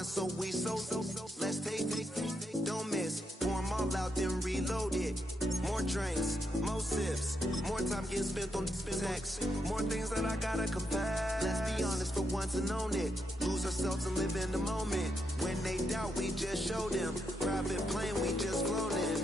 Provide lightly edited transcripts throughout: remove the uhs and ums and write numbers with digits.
one, so we so let's take, don't miss. Pour 'em all out, then reload it. More drinks, more sips, more time getting spent on text. More things that I gotta confess. Let's be honest for once and own it. Lose ourselves and live in the moment. When they doubt, we just show them. Private plane, we just flown in.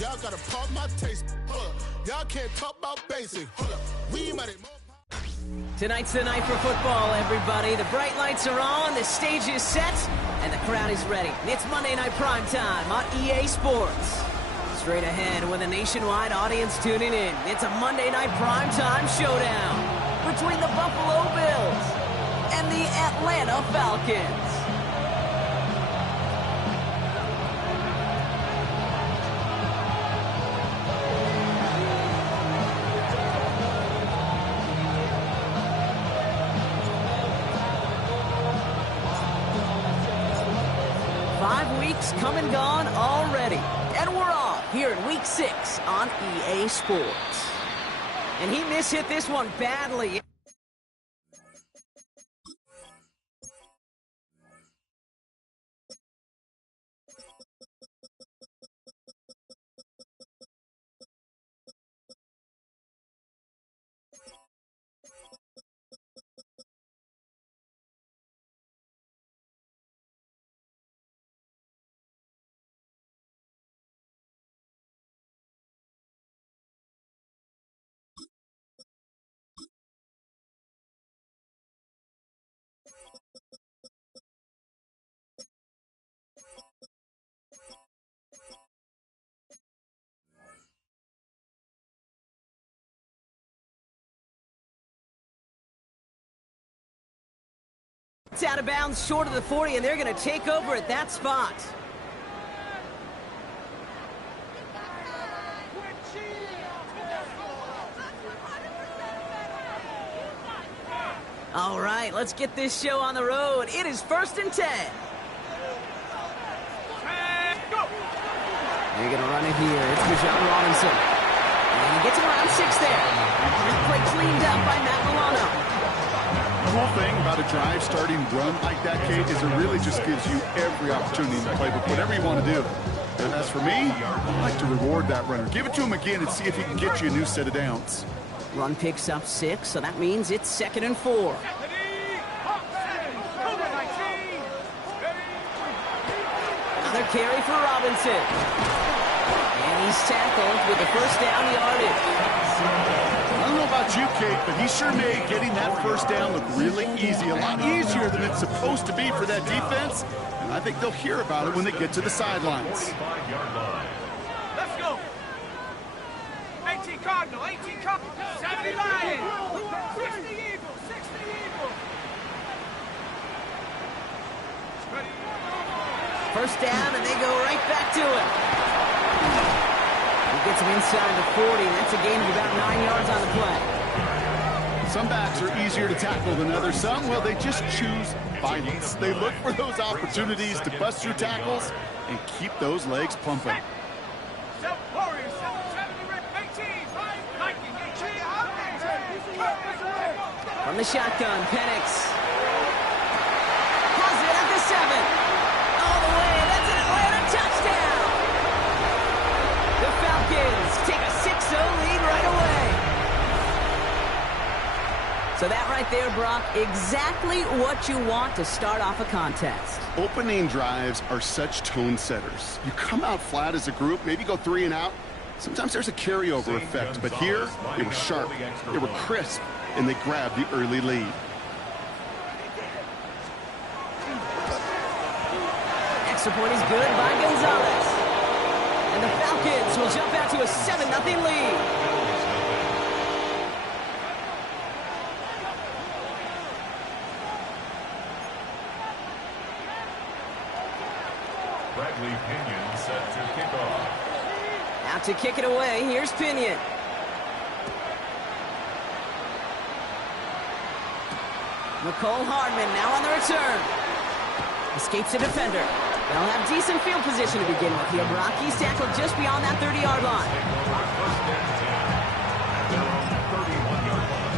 Y'all gotta pump my taste. Y'all can't talk about basic. We might have more. Tonight's the night for football, everybody. The bright lights are on, the stage is set, and the crowd is ready. It's Monday Night Primetime on EA Sports. Straight ahead with a nationwide audience tuning in, it's a Monday Night Primetime showdown between the Buffalo Bills and the Atlanta Falcons. Come and gone already, and we're off here in Week 6 on EA Sports. And he mishit this one badly. It's out of bounds short of the 40, and they're going to take over at that spot. All right, let's get this show on the road. It is 1st and 10. They're going to run it here. It's Bijan Robinson. And he gets him around 6 there. Play cleaned up by Matt Milano. The whole thing about a drive starting run like that, Kate, is it really just gives you every opportunity in the playbook, whatever you want to do. And as for me, I'd like to reward that runner. Give it to him again and see if he can get you a new set of downs. Run picks up 6, so that means it's 2nd and 4. Another carry for Robinson. And he's tackled with the first down yardage. I don't know about you, Kate, but he sure made getting that first down look really easy, a lot easier than it's supposed to be for that defense, and I think they'll hear about it when they get to the sidelines. Let's go. 18 Cardinal, 18 Cardinal, 70 Lions, 60 Eagles, 60 Eagles. Ready. First down, and they go right back to it. Gets him inside the 40. That's a gain of about 9 yards on the play. Some backs are easier to tackle than others. Some, well, they just choose violence. They look for those opportunities to bust through tackles and keep those legs pumping. From the shotgun, Penix has it at the 7. All the way, that's an Atlanta touchdown! The Falcons take a 6-0 lead right away. So that right there, Brock, exactly what you want to start off a contest. Opening drives are such tone setters. You come out flat as a group, maybe go 3 and out. Sometimes there's a carryover effect, but here, they were sharp, they were crisp, and they grabbed the early lead. Extra point is good by Gonzalez. And the Falcons will jump out to a 7-0 lead. Bradley Pinion set to kick off. Out to kick it away, here's Pinion. McCole Hardman now on the return. Escapes a defender. They'll have decent field position to begin with here, Brock. He's tackled just beyond that 30-yard line. First and 10 at their own 31-yard line.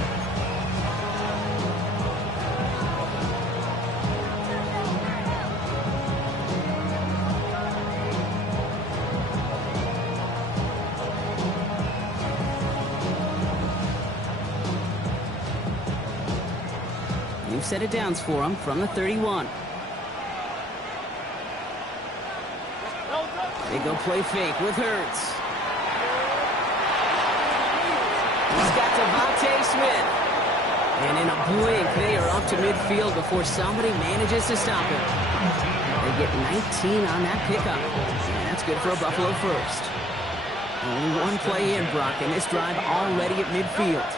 New set of downs for him from the 31. They go play fake with Hurts. He's got Devontae Smith. And in a blink, they are up to midfield before somebody manages to stop him. They get 19 on that pickup. And that's good for a Buffalo first. Only one play in, Brock, and this drive already at midfield.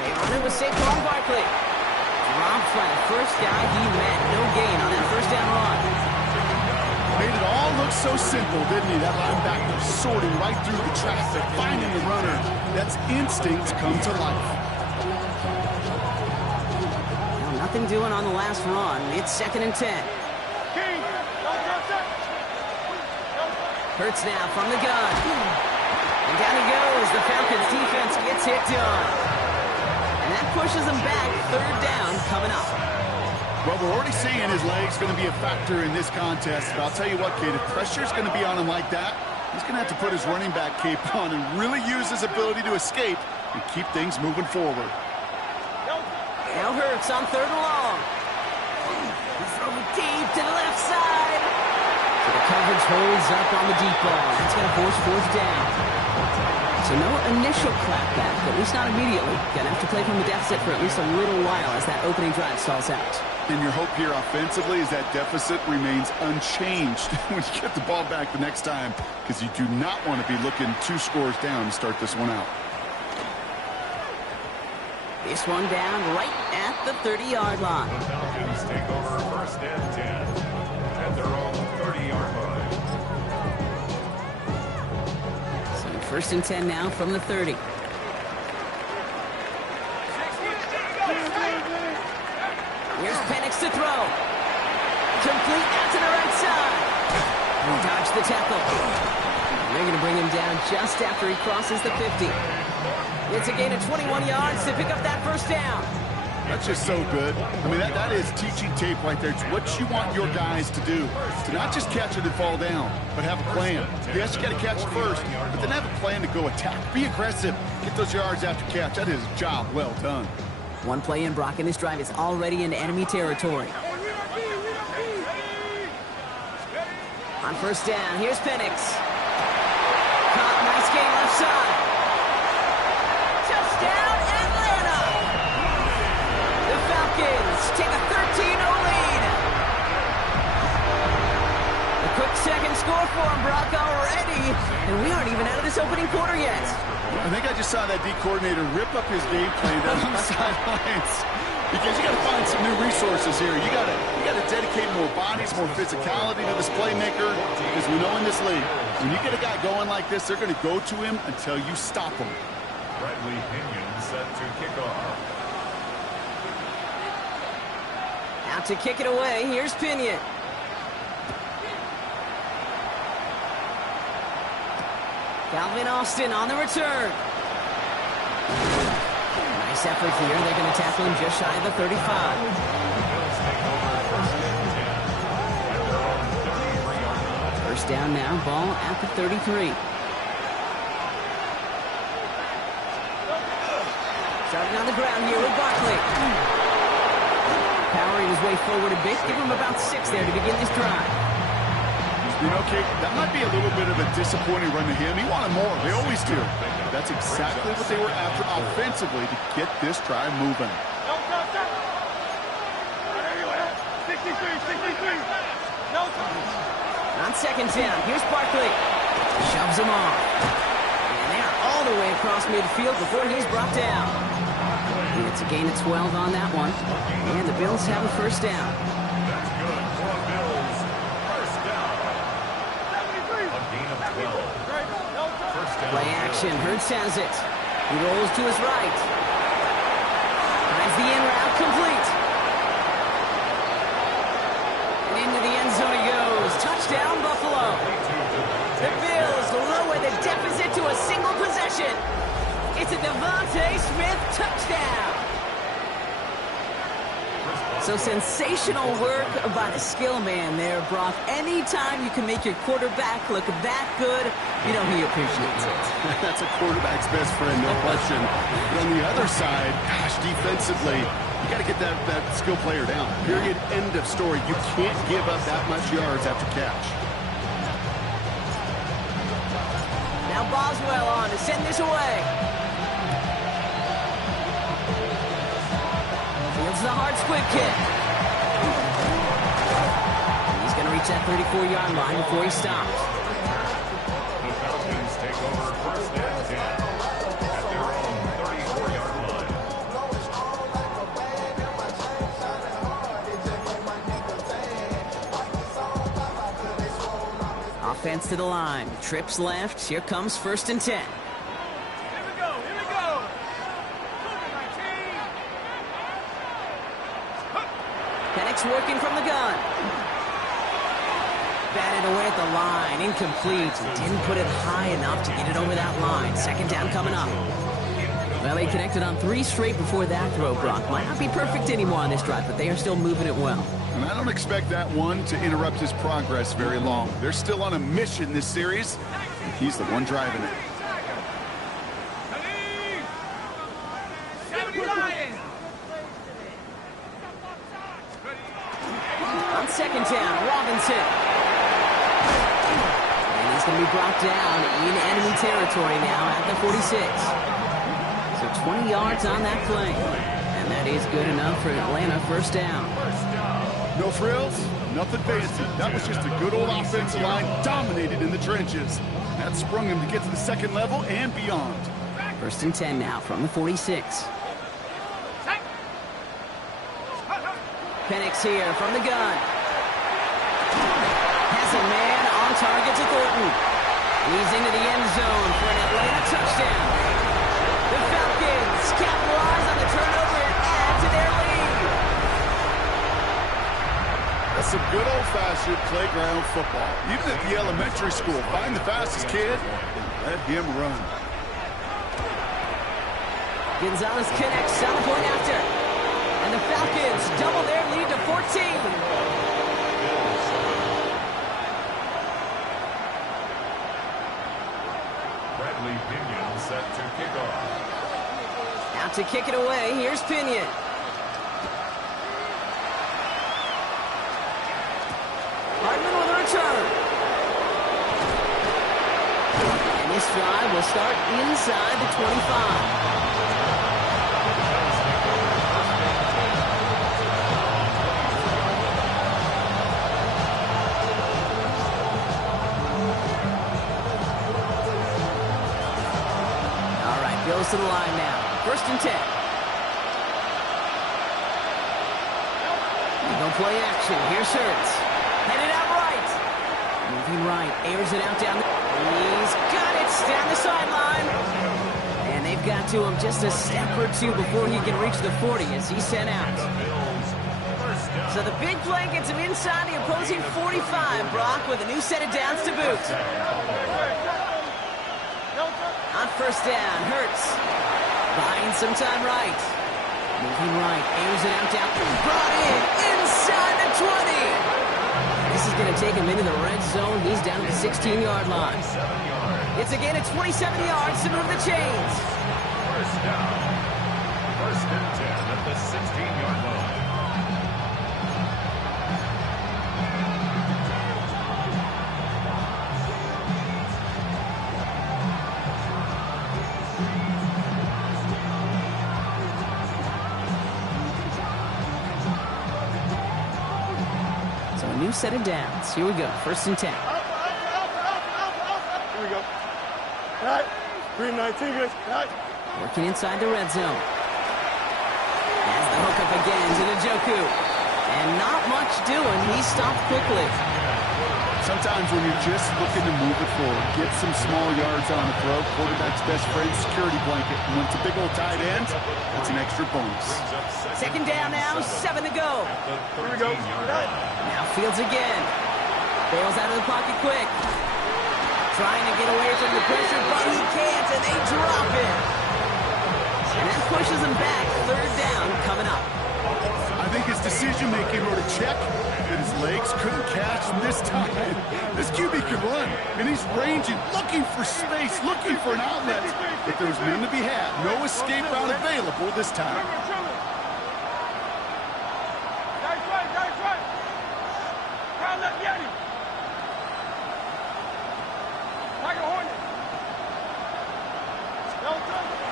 They run it with Saquon Barkley. Rob Flat, first guy he met. No gain on that first down run. Made it all look so simple, didn't he? That linebacker sorting right through the traffic, finding the runner. That's instinct come to life. Well, nothing doing on the last run. It's 2nd and 10. Hurts now from the gun. And down he goes. The Falcons defense gets hit done. And that pushes him back. 3rd down coming up. Well, we're already seeing his legs going to be a factor in this contest. But I'll tell you what, Kate, if pressure's going to be on him like that, he's going to have to put his running back cape on and really use his ability to escape and keep things moving forward. Now Hurts on 3rd and long. He's throwing deep to the left side. So the coverage holds up on the deep ball. That's going to force 4th down. So no initial clapback, at least not immediately. Going to have to play from the deficit for at least a little while as that opening drive stalls out. And your hope here offensively is that deficit remains unchanged when you get the ball back the next time, because you do not want to be looking 2 scores down to start this one out. This one down right at the 30-yard line. The Falcons take over first and 10 at their own 30-yard line. So 1st and 10 now from the 30. Here's Penix to throw. Complete out to the right side. And dodge the tackle. They're going to bring him down just after he crosses the 50. It's a gain of 21 yards to pick up that 1st down. That's just so good. I mean, that is teaching tape right there. It's what you want your guys to do. To not just catch it and fall down, but have a plan. Yes, you got to catch it first, but then have a plan to go attack. Be aggressive. Get those yards after catch. That is a job well done. One play in, Brock, and this drive is already into enemy territory. On 1st down, here's Penix. Caught, nice gain left side. Touchdown, Atlanta! The Falcons take a 13-0 lead. A quick second score for him, Brock, already. And we aren't even out of this opening quarter yet. I think I just saw that D coordinator rip up his game plan down on the sidelines. Because you got to find some new resources here. You got to dedicate more bodies, more physicality to this playmaker. Because we know in this league, when you get a guy going like this, they're going to go to him until you stop him. Bradley Pinion set to kick off. Out to kick it away, here's Pinion. Calvin Austin on the return. Nice effort here. They're going to tackle him just shy of the 35. Bills take over first and 10 at their own 33-yard line. First down now, ball at the 33. Starting on the ground here with Barkley. Powering his way forward a bit. Give him about 6 there to begin this drive. You know, Kate, that might be a little bit of a disappointing run to him. He wanted more. They always do. That's exactly what they were after offensively to get this drive moving. 63. No time. On second down, here's Barkley. Shoves him off. And they are all the way across midfield before he's brought down. And it's a gain of 12 on that one. And the Bills have a first down. That's good for the Bills. First down. A gain of 12. First down. Play action, Hurts has it. He rolls to his right. Finds the in route complete. And into the end zone he goes. Touchdown, Buffalo. The Bills lower the deficit to a single possession. It's a Devontae Smith touchdown. So sensational work by the skill man there, Brock. Anytime you can make your quarterback look that good, you know he appreciates it. That's a quarterback's best friend, no question. But on the other side, gosh, defensively, you got to get that skill player down. Period, end of story. You can't give up that much yards after catch. Now Boswell on to send this away. Fields the hard squib kick. He's going to reach that 34-yard line before he stops. The Falcons take over first and 10 at their own 34-yard line. Offense to the line. Trips left. Here comes first and 10. Here we go. Penix working from the gun. Batted away at the line. Incomplete. Didn't put it high enough to get it over that line. Second down coming up. Well, they connected on 3 straight before that throw, Brock. Might not be perfect anymore on this drive, but they are still moving it well. And I don't expect that one to interrupt his progress very long. They're still on a mission this series. He's the one driving it. 70 Lions. On second down, Robinson. And he's going to be brought down in enemy territory now at the 46. So 20 yards on that play. And that is good enough for Atlanta first down. No frills, nothing fancy. That was just a good old offensive line dominated in the trenches. That sprung him to get to the second level and beyond. First and 10 now from the 46. Penix here from the gun. Has a man on target to Thornton. He's into the end zone for an Atlanta touchdown. The Falcons capitalize on the turnover and add to their lead. That's some good old-fashioned playground football. Even at the elementary school, find the fastest kid and let him run. Gonzalez connects on the point after. And the Falcons double their lead to 14. Bradley Pinion set to kick off. Out to kick it away, here's Pinion. Hardman with a return. And this drive will start inside the 25. Goes to the line now. First and 10. No play action. Here's Hurts. Headed out right. Moving right. Airs it out down. He's got it. Down the sideline. And they've got to him just a step or two before he can reach the 40 as he's sent out. So the big play gets him inside the opposing 45, Brock, with a new set of downs to boot. On first down, Hurts. Buying some time right. Moving right, airs it out down. Brought in, inside the 20. This is going to take him into the red zone. He's down at the 16-yard line. It's again at 27 yards to move the chains. First down. First and 10 at the 16-yard line. New set of downs. Here we go. First and 10. Here we go. All right. 3-19, good. All right. Working inside the red zone. Has the hook up again to Njoku. And not much doing. He stopped quickly. Sometimes when you're just looking to move it forward, get some small yards on a throw, quarterback's best friend, security blanket. And when it's a big old tight end, that's an extra bonus. Second down now, 7 to go. Here we go. Now Fields again. Bails out of the pocket quick. Trying to get away from the pressure, but he can't, and they drop it. And that pushes him back. Third down coming up. I think his decision-making wrote a check that his legs couldn't catch this time. This QB can run, and he's ranging, looking for space, looking for an outlet. But there's none to be had. No escape route available this time.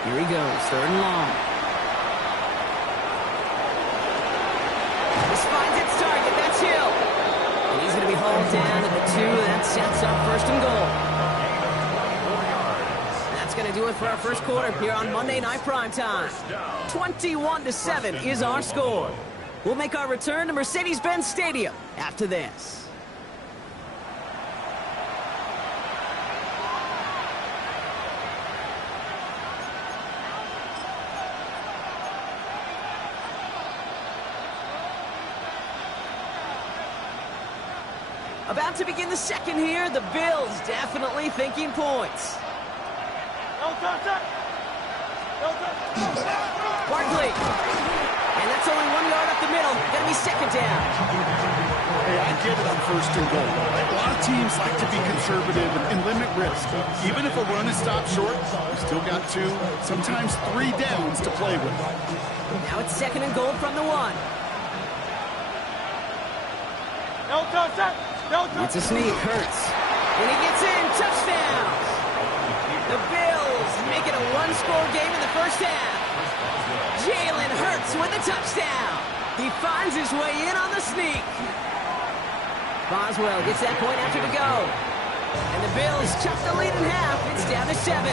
Here he goes, third and long. This finds its target, that's Hill. And he's going to be hauled down at the 2. That sets up first and goal. That's going to do it for our first quarter here on Monday Night Primetime. 21-7 is our score. We'll make our return to Mercedes-Benz Stadium after this. About to begin the second here. The Bills definitely thinking points. Barkley. And that's only 1 yard up the middle. Gonna be second down. Hey, I get it on first and goal. A lot of teams like to be conservative and limit risk. Even if a run is stopped short, you still got 2, sometimes 3 downs to play with. Now it's second and goal from the 1. It's a sneak, Hurts. And he gets in, touchdown! The Bills make it a 1-score game in the first half. Jalen Hurts with a touchdown. He finds his way in on the sneak. Boswell gets that point after to go. And the Bills chop the lead in half. It's down to 7.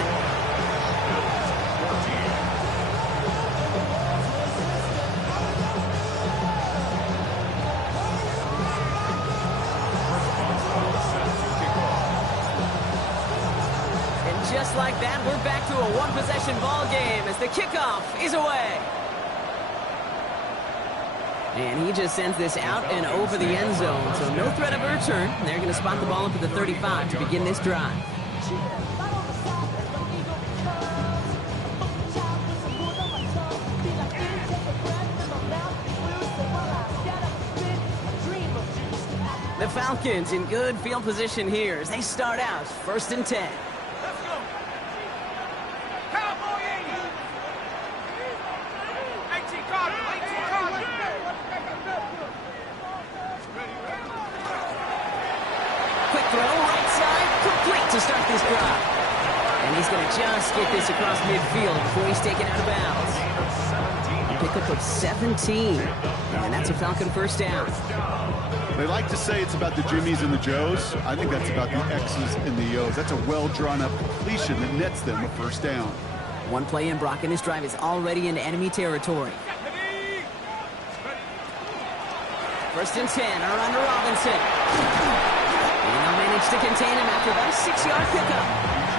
Just like that, we're back to a one-possession ball game as the kickoff is away. And he just sends this out and over the end zone, so no threat of a return. They're going to spot the ball up at the 35 to begin this drive. The Falcons in good field position here as they start out first and 10. To start this drive. And he's going to just get this across midfield before he's taken out of bounds. A pickup of 17. And that's a Falcon first down. They like to say it's about the Jimmies and the Joes. I think that's about the X's and the O's. That's a well-drawn-up completion that nets them a first down. One play in, Brock, and this drive is already into enemy territory. First and 10, around to Robinson. And they'll manage to contain him after about a 6-yard pickup.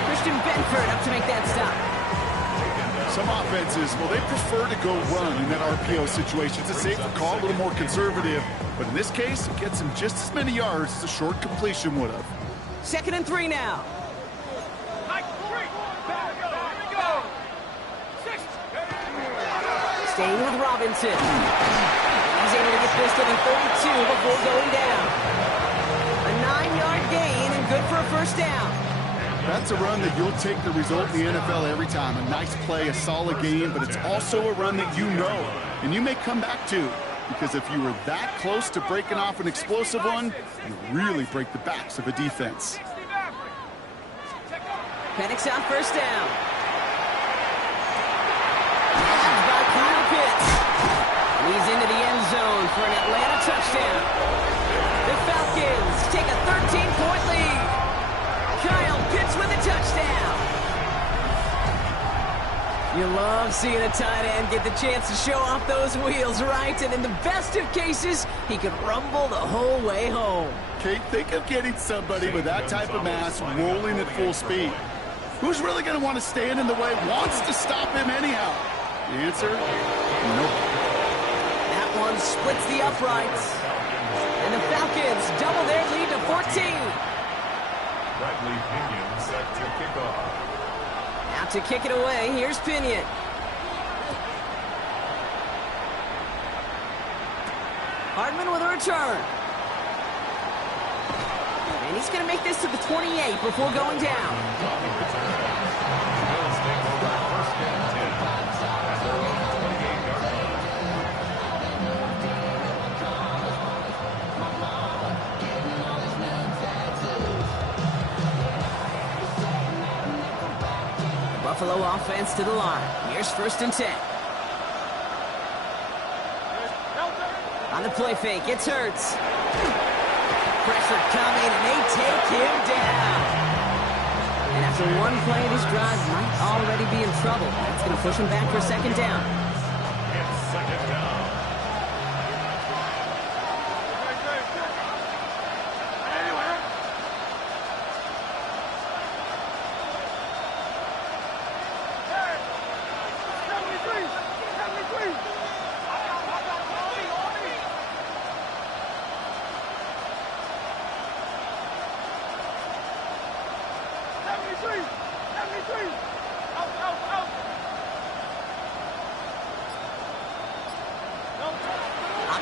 Christian Benford up to make that stop. Some offenses, well, they prefer to go run in that RPO situation. It's a safer call, a little more conservative. But in this case, it gets him just as many yards as a short completion would have. 2nd and 3 now. Staying with Robinson. He's able to get this to the 32 before going down. A 9-yard gain and good for a first down. That's a run that you'll take the result in the NFL every time. A nice play, a solid game, but it's also a run that you know, and you may come back to. Because if you were that close to breaking off an explosive one, you really break the backs of a defense. Penix on first down. He's into the end zone for an Atlanta touchdown. The Falcons take a 13-point lead. Kyle Pitts with a touchdown. You love seeing a tight end get the chance to show off those wheels, right? And in the best of cases, he could rumble the whole way home. Kate, think of getting somebody with that type of mass rolling at full speed. Who's really going to want to stand in the way, wants to stop him anyhow? The answer, no. That one splits the uprights. And the Falcons double their lead to 14. Bradley Pinion set to kick off. Now to kick it away, here's Pinion. Hardman with a return. And he's going to make this to the 28 before going down. Buffalo offense to the line. Here's 1st and 10. On the play fake, it's Hurts. Pressure coming, and they take him down. And after one play, this drive might already be in trouble. That's going to push him back for a 2nd down. It's 2nd down.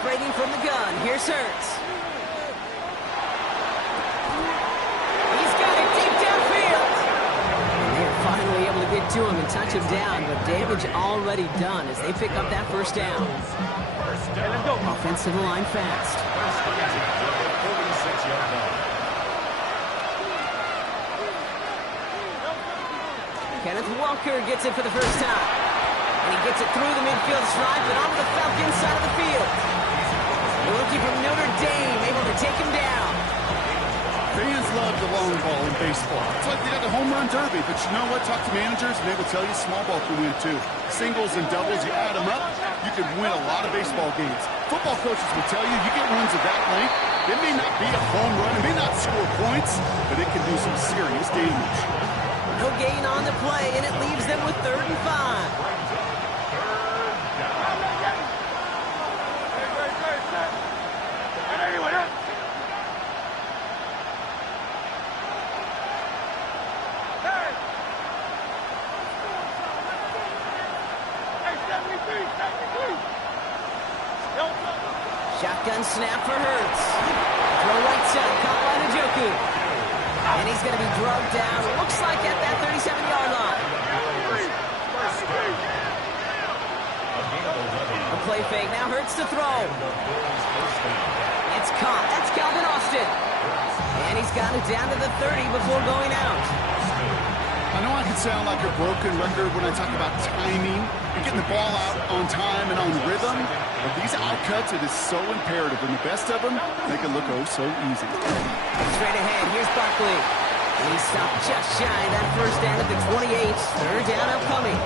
Operating from the gun, here's Hurts. He's got it deep downfield. And they're finally able to get to him and touch him down, but damage already done as they pick up that 1st down. Offense to the line fast. Kenneth Walker gets it for the first time. And he gets it through the midfield stripe and onto the Falcons side of the field. The rookie from Notre Dame able to take him down. Fans love the long ball in baseball. It's like they got the home run derby, but you know what? Talk to managers and they will tell you small ball can win too. Singles and doubles, you add them up, you can win a lot of baseball games. Football coaches will tell you, you get runs of that length, it may not be a home run, it may not score points, but it can do some serious damage. No gain on the play, and it leaves them with 3rd and 5. Shotgun snap for Hurts. Throw right side, caught by Njoku. And he's going to be drugged down, looks like at that 37-yard line. A play fake, now Hurts to throw. It's caught, that's Calvin Austin. And he's got it down to the 30 before going out. I know I can sound like a broken record when I talk about timing and getting the ball out on time and on rhythm, but these outcuts, it is so imperative, and the best of them make it look oh so easy. Straight ahead, here's Barkley. And he stopped just shy of that 1st down at the 28. 3rd down upcoming.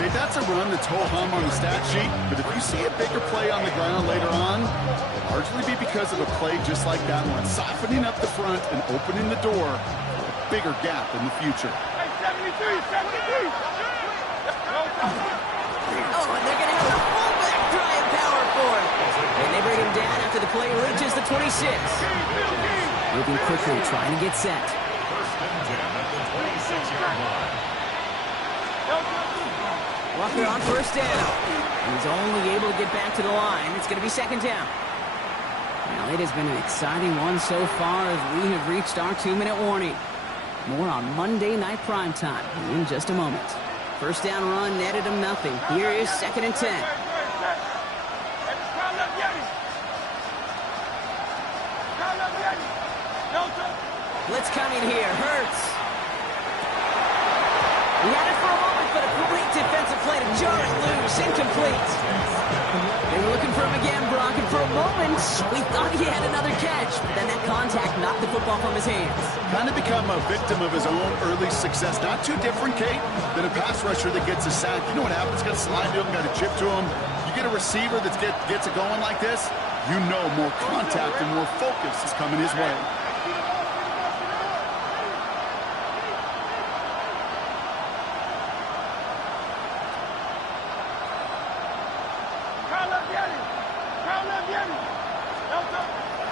Okay, that that's a run that's ho-hum on the stat sheet, but if you see a bigger play on the ground later on, it'll largely be because of a play just like that one, softening up the front and opening the door for a bigger gap in the future. Oh, and they're going to have the fullback drive power for it. And they bring him down after the play reaches the 26. Moving quickly, trying to get set. First and 10 at the 26-yard line. Walker on first down. He's only able to get back to the line. It's going to be second down. Well, it has been an exciting one so far as we have reached our 2-minute warning. More on Monday Night Primetime in just a moment. First down run netted him nothing. Here is second and 10. Blitz coming here. Hurts. He had it for a moment, but a great defensive play to jar it loose. Incomplete. They were looking for him again, Brock, and for a moment, we thought he had another catch. But then that contact knocked the football from his hands. Kind of become a victim of his own early success. Not too different, Kate, than a pass rusher that gets a sack. You know what happens? Got to slide to him, got to chip to him. You get a receiver that gets it going like this, you know more contact and more focus is coming his way.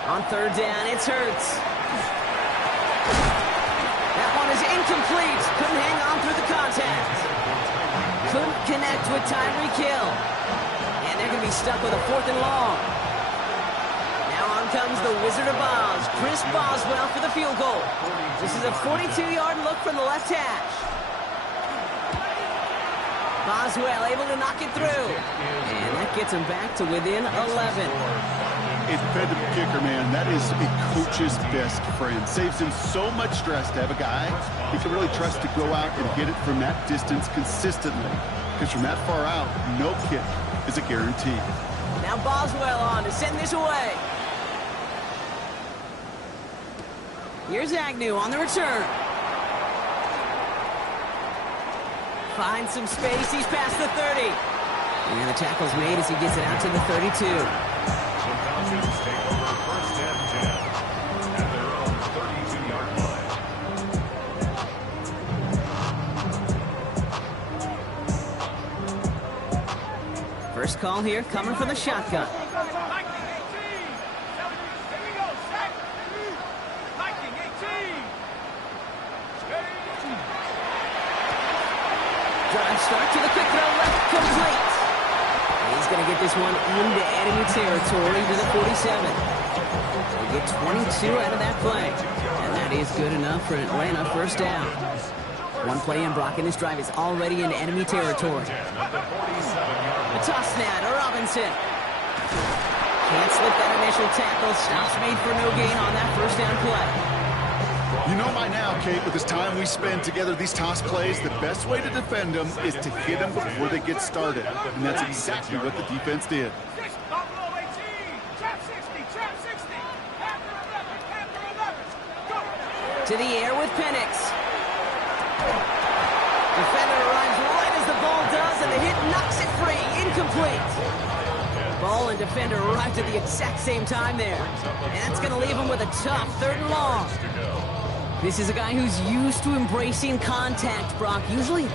On third down, it's Hurts. That one is incomplete. Couldn't hang on through the contact. Couldn't connect with Tyreek Hill. And they're going to be stuck with a 4th and long. Now on comes the Wizard of Oz, Chris Boswell for the field goal. This is a 42-yard look from the left hash. Boswell able to knock it through. And that gets him back to within 11. Independent kicker, man, that is a coach's best friend. Saves him so much stress to have a guy he can really trust to go out and get it from that distance consistently. Because from that far out, no kick is a guarantee. Now Boswell on to send this away. Here's Agnew on the return. Finds some space. He's past the 30. And the tackle's made as he gets it out to the 32. Falcons take over first and 10 at their own 32-yard line. First call here coming from the shotgun. Drive start to the quick throw left, complete. He's going to get this one into enemy territory to the 47. They get 22 out of that play. And that is good enough for Atlanta first down. One play in, Brock, and this drive is already in enemy territory. The toss now to Robinson. Can't slip that initial tackle. Stops made for no gain on that first down play. You know by now, Kate, with this time we spend together, these toss plays, the best way to defend them is to hit them before they get started. And that's exactly what the defense did. To the air with Penix. Defender arrives right as the ball does, and the hit knocks it free. Incomplete. Ball and defender arrived at the exact same time there. And that's going to leave him with a tough 3rd and long. This is a guy who's used to embracing contact, Brock. Usually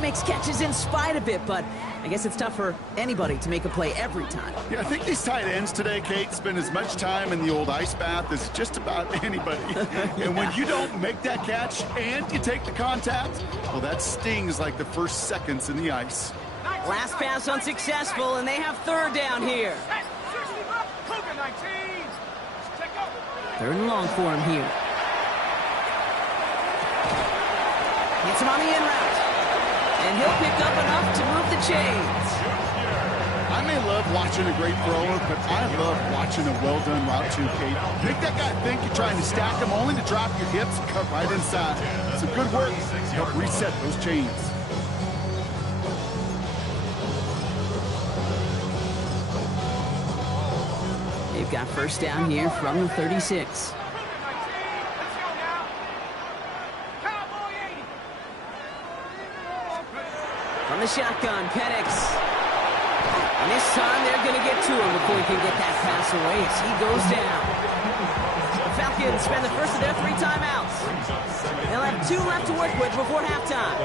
makes catches in spite of it, but I guess it's tough for anybody to make a play every time. Yeah, I think these tight ends today, Kate, spend as much time in the old ice bath as just about anybody. And when you don't make that catch and you take the contact, well, that stings like the first seconds in the ice. Last pass unsuccessful, and they have 3rd down here. 3rd and long for him here. Gets him on the in route. And he'll pick up enough to move the chains. I may love watching a great thrower, but I love watching a well-done route too, Kate. Make that guy think you're trying to stack him only to drop your hips and cut right inside. Some good work to help reset those chains. They've got first down here from the 36. From From the shotgun, Penix. And this time they're going to get to him before he can get that pass away as he goes down. The Falcons spend the first of their 3 timeouts. They'll have 2 left to work with before halftime.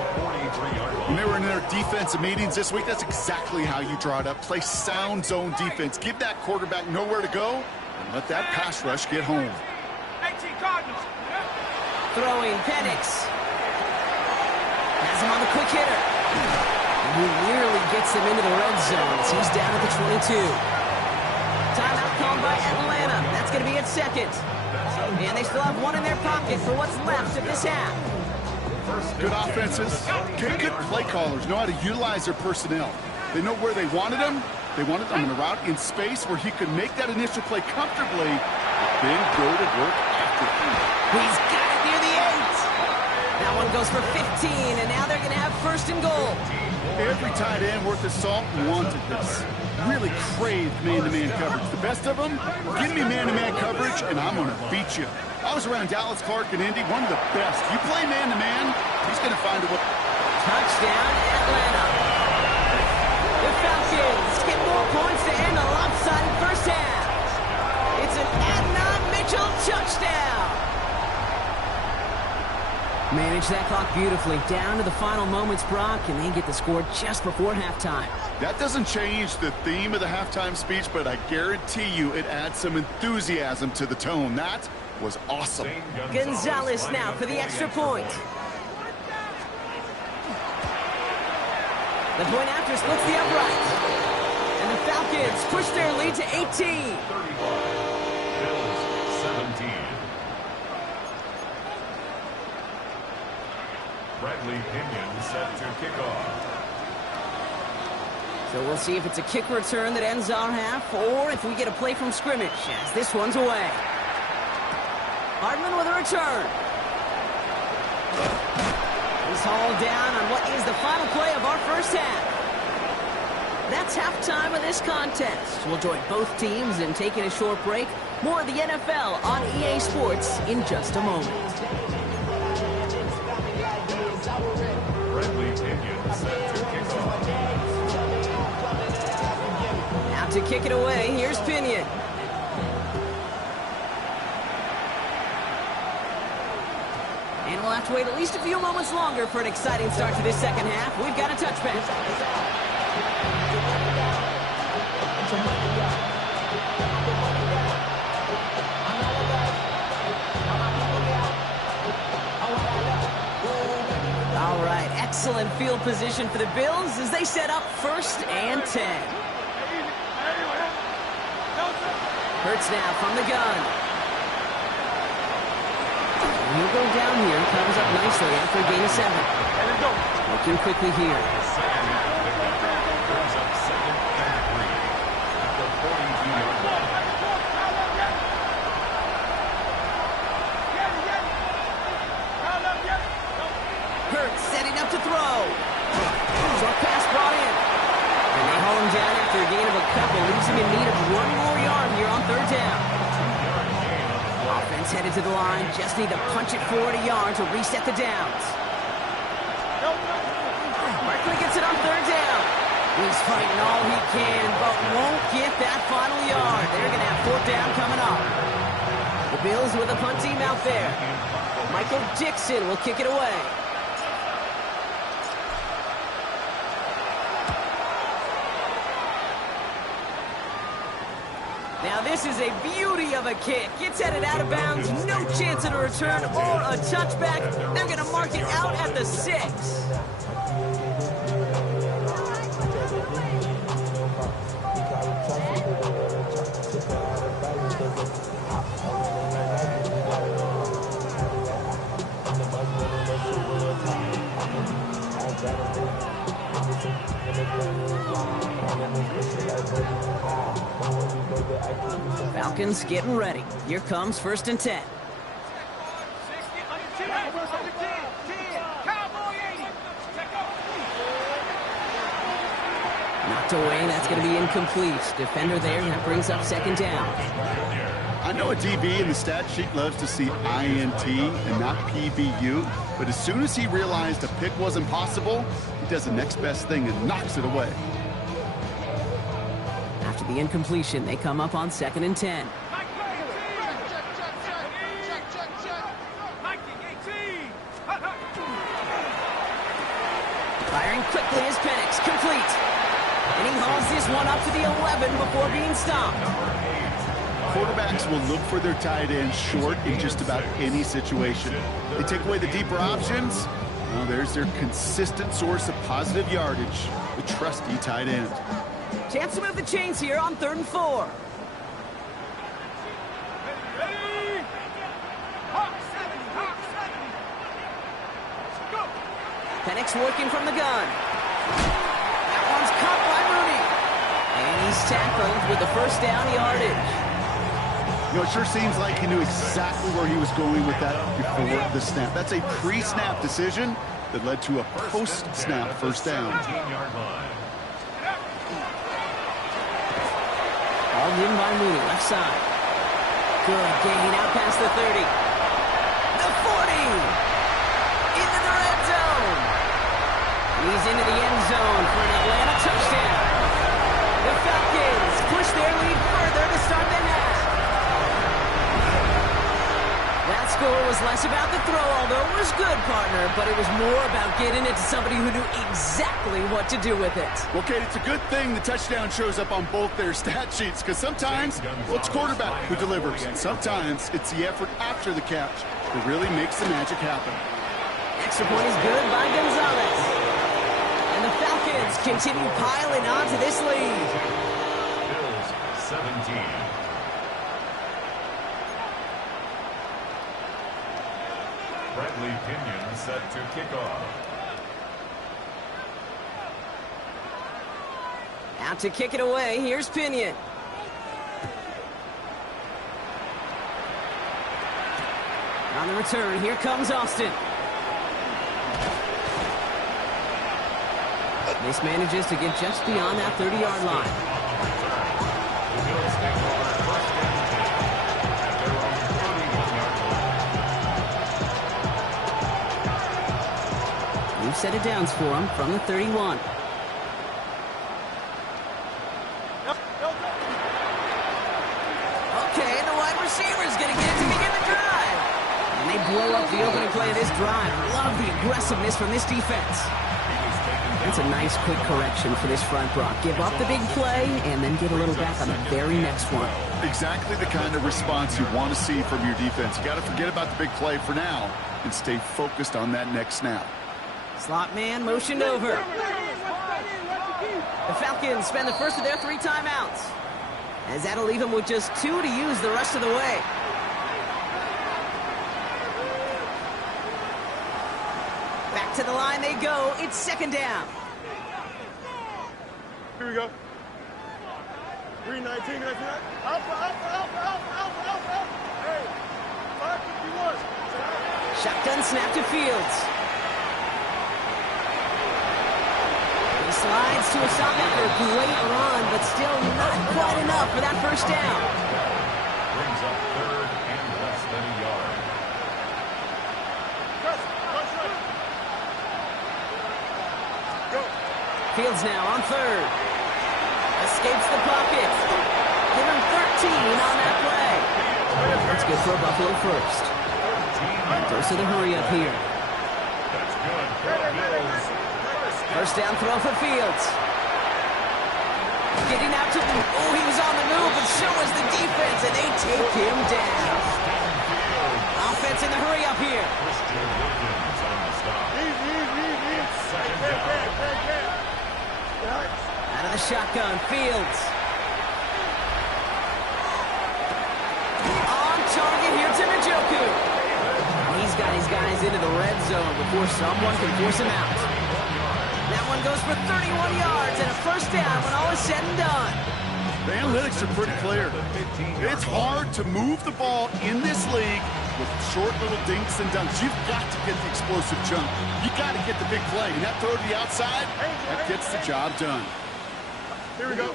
When they were in their defensive meetings this week, that's exactly how you draw it up. Play sound zone defense. Give that quarterback nowhere to go and let that pass rush get home. Throwing Penix. Has him on the quick hitter. And he nearly gets him into the red zone as he's down at the 22. Timeout called by Atlanta. That's going to be its second. And they still have 1 in their pocket for what's left of this half. Good offenses, good play callers know how to utilize their personnel. They know where they wanted them. They wanted them in a route in space where he could make that initial play comfortably, but then go to work after him. He's got it near the 8. That one goes for 15, and now they're going to have 1st and goal. Every tight end worth his salt wanted this. Really craved man-to-man coverage. The best of them, give me man-to-man coverage, and I'm going to beat you. I was around Dallas, Clark, and Indy, one of the best. You play man-to-man, he's going to find a way. Touchdown, Atlanta. The Falcons get more points to end a lopsided first half. It's an Adnan Mitchell touchdown. Manage that clock beautifully. Down to the final moments, Brock, and they get the score just before halftime. That doesn't change the theme of the halftime speech, but I guarantee you it adds some enthusiasm to the tone. That was awesome. Gonzalez now for the extra point. The point after splits the upright. And the Falcons push their lead to 18. 31. Bills 17. Bradley Pinion set to kick off. So we'll see if it's a kick return that ends our half, or if we get a play from scrimmage, as this one's away. Hardman with a return. He's hauled down on what is the final play of our first half. That's halftime of this contest. We'll join both teams in taking a short break. More of the NFL on EA Sports in just a moment. Bradley Pinion set to kick off. Now to kick it away, here's Pinion. And we'll have to wait at least a few moments longer for an exciting start to this second half. We've got a touchback. All right, excellent field position for the Bills as they set up 1st and 10. Hurts now from the gun. He'll go down here and covers up nicely after a gain of 7. Looking quickly here. Brings up 2nd and 3 at the 42-yard line. Hurts setting up to throw. Short pass brought in. And they haul him down after a gain of a couple. Leaves him in need of 1 more yard here on 3rd down. Offense headed to the line. Just need to punch it forward a yard to reset the downs. Barkley gets it on 3rd down. He's fighting all he can, but won't get that final yard. They're going to have 4th down coming up. The Bills with a punt team out there. Michael Dixon will kick it away. Now this is a beauty of a kick. It's headed out of bounds, no chance at a return or a touchback. They're going to mark it out at the 6. Falcons getting ready. Here comes 1st and 10. Knocked away, that's going to be incomplete. Defender there, and that brings up second down. I know a DB in the stat sheet loves to see INT and not PBU, but as soon as he realized a pick wasn't possible, he does the next best thing and knocks it away. After the incompletion, they come up on 2nd and 10. Firing quickly is Penix, complete. And he hauls this one up to the 11 before being stopped. Quarterbacks will look for their tight end short in just about any situation. They take away the deeper options. Well, there's their consistent source of positive yardage, the trusty tight end. Chance to move the chains here on 3rd and 4. Penix working from the gun. That one's caught by Mooney. And he's tackled with the first down yardage. You know, it sure seems like he knew exactly where he was going with that before the snap. That's a pre-snap decision that led to a post-snap first down. All in by Mooney, left side. Good gain out past the 30. The 40. Into the red zone. He's into the end zone for an Atlanta touchdown. The Falcons push their lead further to start the half. That score was less about the throw, although it was good, partner, but it was more about getting it to somebody who knew exactly what to do with it. Well, Kate, it's a good thing the touchdown shows up on both their stat sheets, because sometimes, well, it's quarterback who delivers, and sometimes it's the effort after the catch that really makes the magic happen. Extra point is good by Gonzalez. And the Falcons continue piling on to this lead. Bills 17. Bradley Pinion set to kick off. Out to kick it away, here's Pinion. On the return, here comes Austin. This manages to get just beyond that 30-yard line. The Bills take over first and 10 at their own 31-yard line. New set of downs for him from the 31. Okay, the wide receiver's going to get it to begin the drive. And they blow up the opening play of this drive. Love the aggressiveness from this defense. That's a nice quick correction for this front, Brock. Give up the big play and then get a little back on the very next one. Exactly the kind of response you want to see from your defense. You got to forget about the big play for now and stay focused on that next snap. Slot man motioned over. The Falcons spend the first of their 3 timeouts, as that'll leave them with just 2 to use the rest of the way. Back to the line they go. It's second down. Here we go. 319, Alpha, Alpha. Hey, 551. Shotgun snap to Fields. He slides to a stop after a great run, but still not quite enough for that first down. Brings up 3rd and less than a yard. Fields now on 3rd. Escapes the pocket. Give him 13 on that play. That's good for a Buffalo first. Dose of the hurry up here. That's good for the Bills. First down throw for Fields. Getting out to him. Oh, he was on the move, but so was the defense, and they take him down. Offense in the hurry up here. Christian Wilkins on the stop. Second down. Out of the shotgun, Fields. On target here to Njoku. He's got his guys into the red zone before someone can force him out. That one goes for 31 yards and a first down when all is said and done. The analytics are pretty clear. It's hard to move the ball in this league with short little dinks and dunks. You've got to get the explosive jump. You got to get the big play. And that throw to the outside, that gets the job done. Here we go.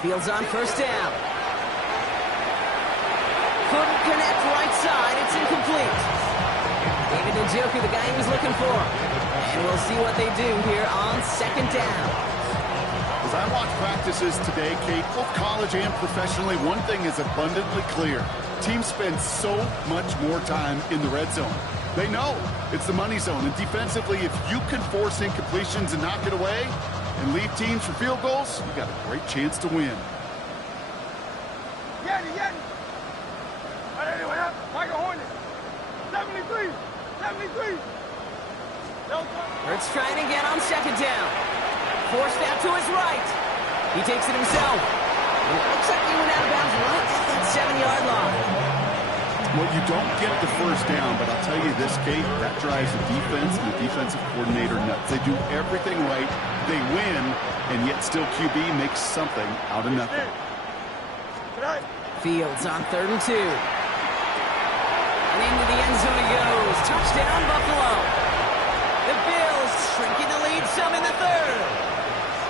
Fields on first down. Couldn't connect right side. It's incomplete. David Njoku, the guy he was looking for. And we'll see what they do here on second down. As I watch practices today, Kate, both college and professionally, one thing is abundantly clear. Teams spend so much more time in the red zone. They know it's the money zone. And defensively, if you can force incompletions and knock it away and leave teams for field goals, you got a great chance to win. Hurts trying again on second down. Forced out to his right. He takes it himself. And it looks like he went out of bounds right at that 7-yard line. Well, you don't get the first down, but I'll tell you this, Kate, that drives the defense and the defensive coordinator nuts. They do everything right. They win, and yet still QB makes something out of nothing. Fields on 3rd and 2. And into the end zone he goes. Touchdown, Buffalo. The Bills shrinking the lead some in the 3rd.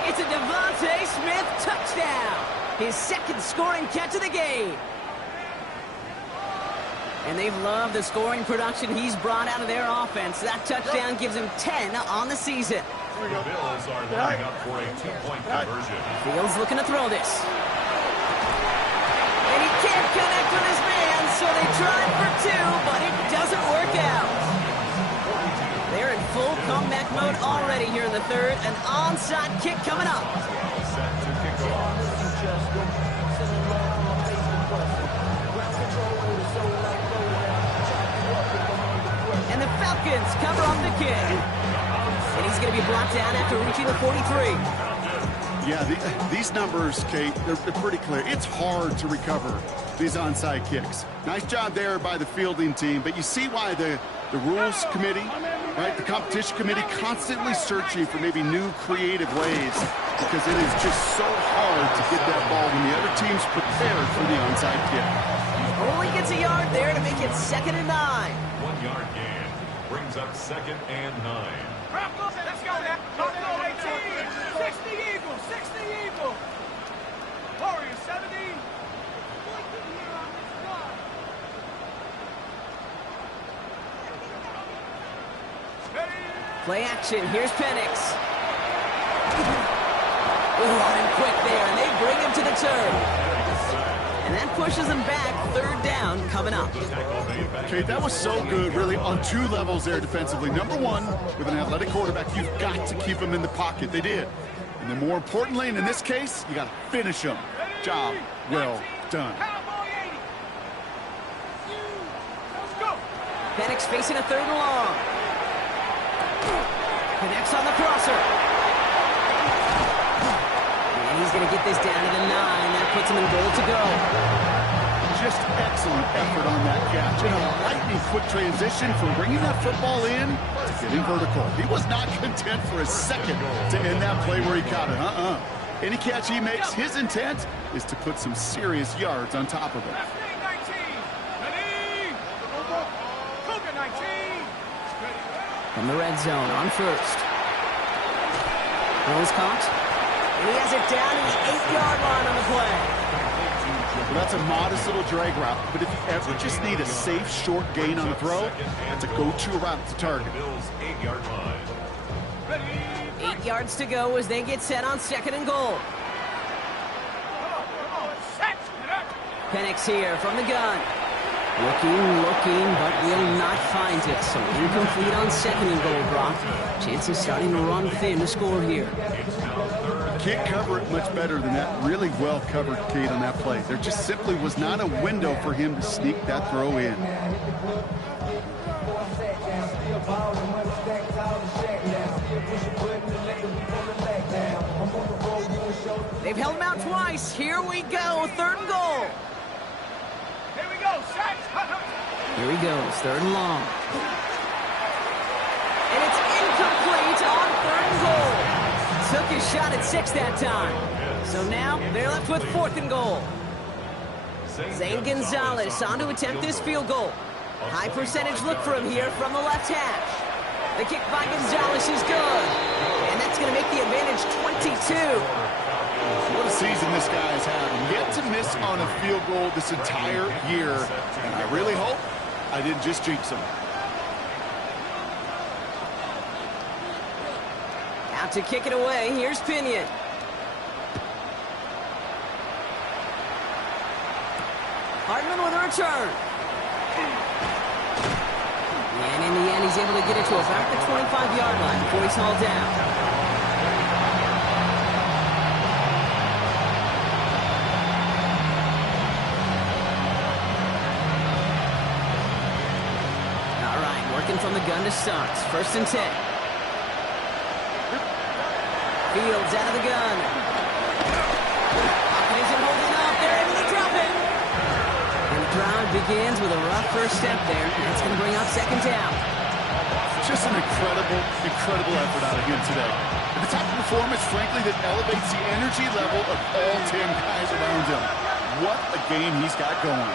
It's a Devontae Smith touchdown. His 2nd scoring catch of the game. And they've loved the scoring production he's brought out of their offense. That touchdown gives him 10 on the season. The Bills are lining up for a 2-point conversion. Fields looking to throw this. And he can't connect with his man, so they tried for 2, but it doesn't work out. They're in full comeback mode already here in the 3rd. An onside kick coming up. Set to kick off. And the Falcons cover off the kick. And he's going to be brought down after reaching the 43. Yeah, these numbers, Kate, they're pretty clear. It's hard to recover these onside kicks. Nice job there by the fielding team, but you see why the rules committee, right, the competition committee constantly searching for maybe new creative ways, because it is just so hard to get that ball when the other team's prepared for the onside kick. Only gets a yard there to make it 2nd and 9. 1-yard gain brings up 2nd and 9. Let's go now. Let's go, 18. 60 Eagles. 60 Eagles. Warriors, 70. Play action. Here's Penix. Running quick there, and they bring him to the turf. And that pushes them back. 3rd down coming up. Okay, that was so good, really, on 2 levels there defensively. Number 1, with an athletic quarterback, you've got to keep him in the pocket. They did. And then more importantly, and in this case, you got to finish him. Job well done. Penix facing a 3rd and long. Connects on the crosser. And he's going to get this down to the 9. That puts him in goal to go. Just excellent effort on that catch. And a lightning quick transition from bringing that football in to getting vertical. He was not content for a second to end that play where he caught it. Any catch he makes, his intent is to put some serious yards on top of it. From the red zone on first. Bill's caught. And he has it down to the 8-yard line on the play. Well, that's a modest little drag route, but if you ever just need a safe, short gain on the throw, that's a go-to route to target. Bills 8-yard line. 8 yards to go as they get set on 2nd and goal. Penix here from the gun. Looking, but will not find it. So incomplete on 2nd and goal, Brock. Chances starting to run thin to score here. Can't cover it much better than that. Really well covered, Kate, on that play. There just simply was not a window for him to sneak that throw in. They've held him out twice. Here we go. 3rd and goal. Here we go. Here he goes. 3rd and long. And it's incomplete on 3rd and goal. Took his shot at 6 that time. So now they're left with 4th and goal. Zane Gonzalez on to attempt this field goal. High percentage look for him here from the left hash. The kick by Gonzalez is good. And that's going to make the advantage 20 What a season this guy has had. Yet to miss on a field goal this entire year. And I really hope I didn't just jinx him. Out to kick it away. Here's Pinion. Hartman with a return. And in the end, he's able to get it to about the 25-yard line before he's hauled down. All right, working from the gun to start. 1st and 10. Fields out of the gun. Pocket isn't holding up. They're able to drop it. And the drive begins with a rough first step there. That's going to bring up 2nd down. Just an incredible effort out of him today. And the type of performance, frankly, that elevates the energy level of all 10 guys around him. What a game he's got going.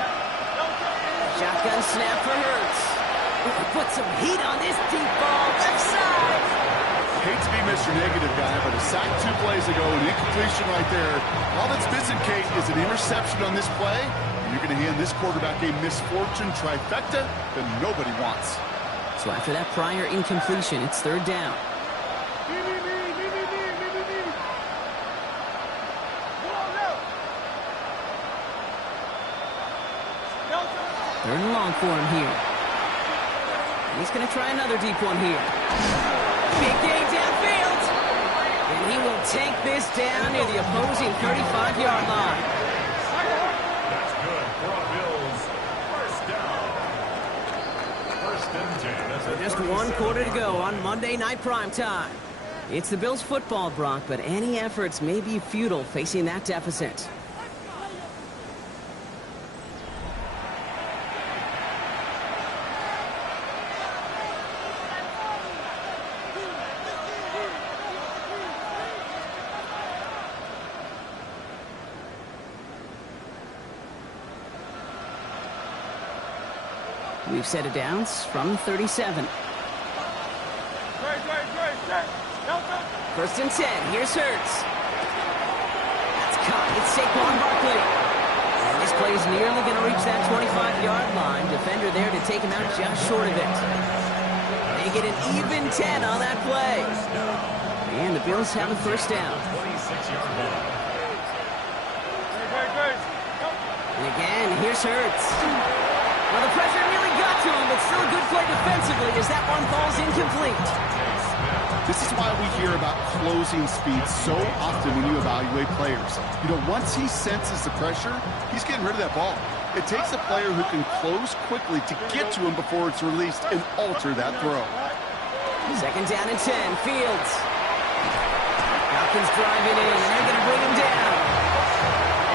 Shotgun snap for Hurts. Put some heat on this deep ball. Left side. Hate to be Mr. Negative guy, but a sack 2 plays ago, an incompletion right there. All that's missing, Kate, is an interception on this play. And you're going to hand this quarterback a misfortune trifecta that nobody wants. So after that prior incompletion, it's 3rd down. 3rd and long for him here. He's going to try another deep one here. Big gain downfield. And he will take this down near the opposing 35-yard line. That's good for a Bills. 1st down. 1st and 10. So just 1 quarter to go on Monday Night Primetime. It's the Bills football, Brock, but any efforts may be futile facing that deficit. We've set it down from 37. 1st and 10. Here's Hurts. That's caught. It's Saquon Barkley. And this play is nearly going to reach that 25-yard line. Defender there to take him out just short of it. They get an even 10 on that play. And the Bills have a 1st down. 26-yard line. And again, here's Hurts. Well, the pressure nearly got to him, but still a good play defensively as that one falls incomplete. This is why we hear about closing speed so often when you evaluate players. You know, once he senses the pressure, he's getting rid of that ball. It takes a player who can close quickly to get to him before it's released and alter that throw. 2nd down and 10. Fields. Falcons driving in, and they're going to bring him down.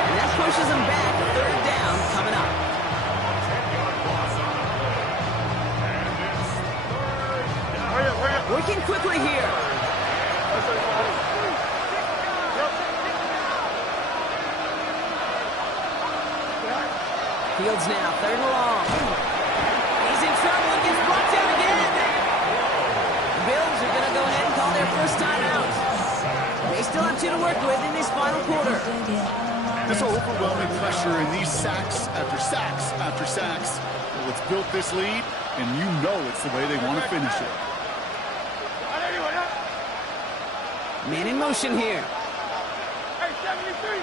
And that pushes him back. 3rd down coming up. Working quickly here. Fields now, 3rd and long. He's in trouble and gets brought down again. Bills are going to go ahead and call their 1st time out. They still have 2 to work with in this final quarter. This overwhelming pressure and these sacks after sacks after sacks. Well, it's built this lead, and you know it's the way they want to finish it. Man in motion here. Hey, 73.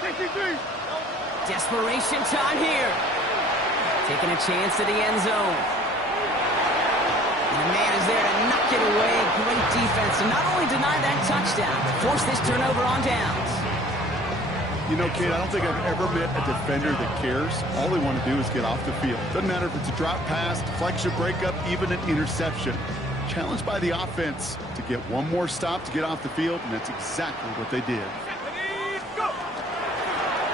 63. Desperation time here. Taking a chance to the end zone. And the man is there to knock it away. Great defense to not only deny that touchdown, but force this turnover on downs. You know, Kate, I don't think I've ever met a defender that cares. All they want to do is get off the field. Doesn't matter if it's a drop pass, deflection, breakup, even an interception. Challenged by the offense to get one more stop to get off the field, and that's exactly what they did.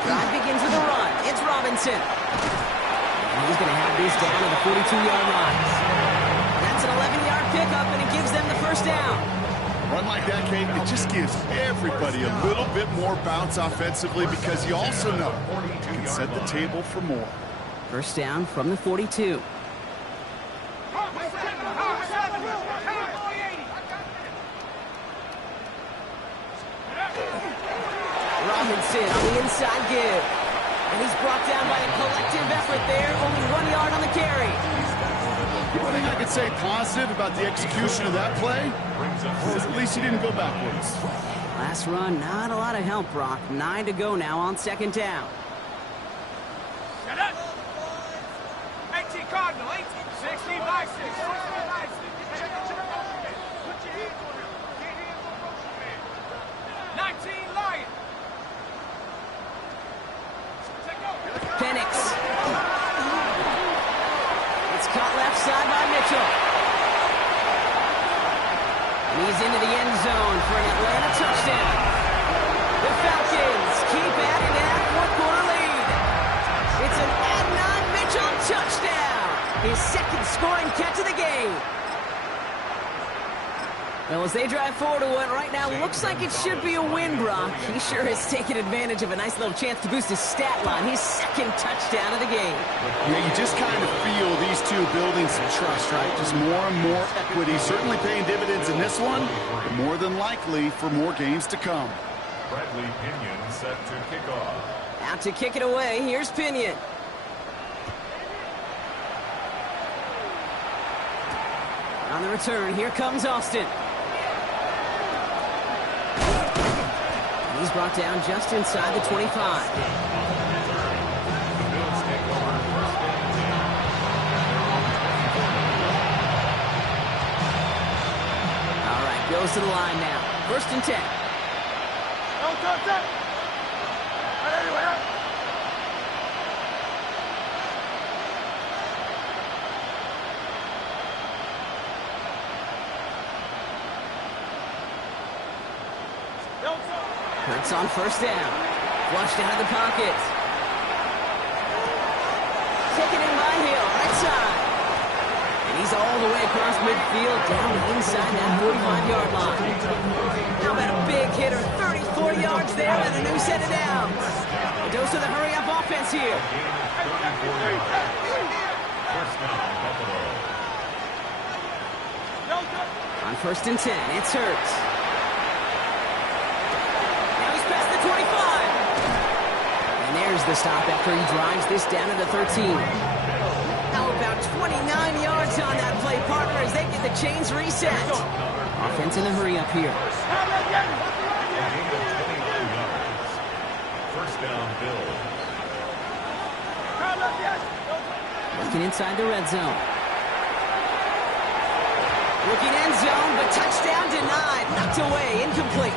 Drive begins with a run. It's Robinson. And he's going to have this down to the 42-yard line. That's an 11-yard pickup, and it gives them the 1st down. Run like that, Kate, it just gives everybody a little bit more bounce offensively because you also know you can set the table for more. 1st down from the 42. onside give. And he's brought down by a collective effort there. Only 1 yard on the carry. The only thing I could say positive about the execution of that play was at least he didn't go backwards. Last run, not a lot of help, Brock. 9 to go now on second down. Shut up. 18 Cardinal, 18. 60 by 6. 60 by 6. Put your hands on him. Get hands on motion, man. 19 Lion. Penix. It's caught left side by Mitchell. And he's into the end zone for an Atlanta touchdown. The Falcons keep adding to that fourth-quarter lead. It's an Adnan Mitchell touchdown. His second scoring catch of the game. Well, as they drive forward to what right now looks like it should be a win, Brock. He sure has taken advantage of a nice little chance to boost his stat line. His second touchdown of the game. Yeah, you just kind of feel these two building some trust, right? Just more and more equity. Certainly paying dividends in this one, but more than likely for more games to come. Bradley Pinion set to kick off. Out to kick it away, here's Pinion. On the return, here comes Austin. He's brought down just inside the 25. The Bills take over first and 10. All right, goes to the line now. First and 10. Don't touch that. Anyway, Hurts on first down. Flushed out of the pocket. Taken in by Hill, right side. And he's all the way across midfield, down inside that 45-yard line. How about a big hitter, 34 yards there, and a new set of downs. A dose of the hurry-up offense here. First down, Buffalo. On first and 10, it's Hurts. Past the 25. And there's the stop after he drives this down to the 13. Now about 29 yards on that play, partner, as they get the chains reset. Offense in a hurry up here. First down, Bills. Looking inside the red zone. Looking end zone, but touchdown denied. Knocked away, incomplete.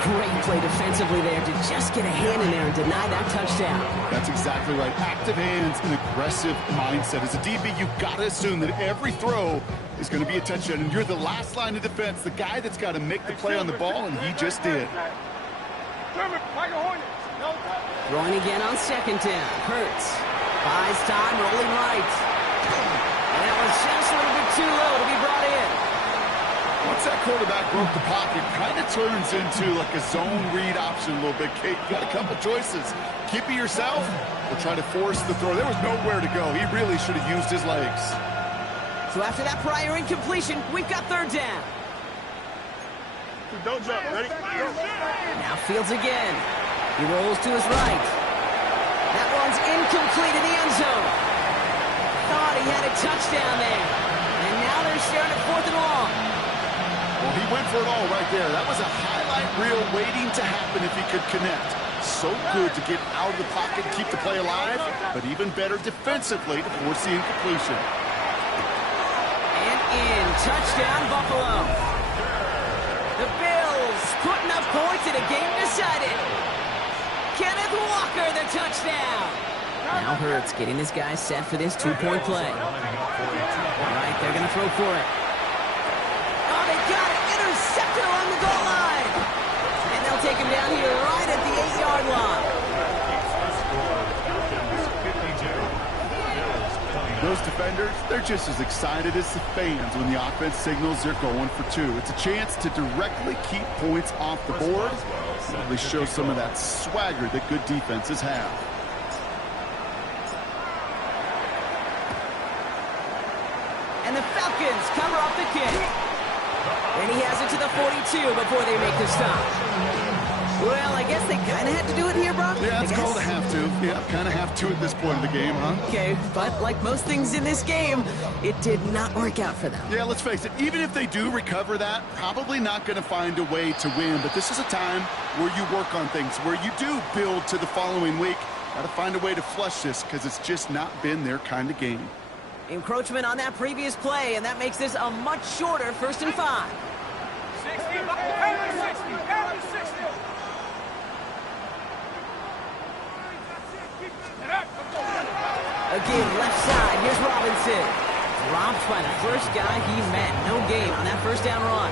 Great play defensively there to just get a hand in there and deny that touchdown. That's exactly right. Active hands and aggressive mindset. As a DB, you've got to assume that every throw is going to be a touchdown. And you're the last line of defense, the guy that's got to make the play on the ball, and he just did. Throwing again on second down. Hurts. Buys time, rolling right. And that was just a little bit too low to be brought in. Once that quarterback broke the pocket, kind of turns into like a zone read option a little bit. Kate, you got a couple choices. Keep it yourself or try to force the throw. There was nowhere to go. He really should have used his legs. So after that prior incompletion, we've got third down. Don't jump. Ready? Now Fields again. He rolls to his right. That one's incomplete in the end zone. Thought he had a touchdown there. And now they're sharing it fourth and long. Well, he went for it all right there. That was a highlight reel waiting to happen if he could connect. So good to get out of the pocket, keep the play alive, but even better defensively to force the incompletion. And in. Touchdown, Buffalo. The Bills putting up points in a game decided. Kenneth Walker, the touchdown. Now Hurts getting his guys set for this two-point play. All right, they're going to throw for it. Oh, they got it. Intercepted along the goal line. And they'll take him down here right at the 8-yard line. Those defenders, they're just as excited as the fans when the offense signals they're going for two. It's a chance to directly keep points off the board. Really show some of that swagger that good defenses have. And the Falcons cover off the kick. And he has it to the 42 before they make the stop. Well, I guess they kind of had to do it here, Brock. Yeah, it's called a have to. Yeah, kind of have to at this point of the game, huh? Okay, but like most things in this game, it did not work out for them. Yeah, let's face it, even if they do recover that, probably not going to find a way to win. But this is a time where you work on things, where you do build to the following week. Got to find a way to flush this because it's just not been their kind of game. Encroachment on that previous play, and that makes this a much shorter 1st and 5. 60, pound to 60, pound to 60. Again, left side, here's Robinson. Dropped by the first guy he met. No gain on that 1st down run.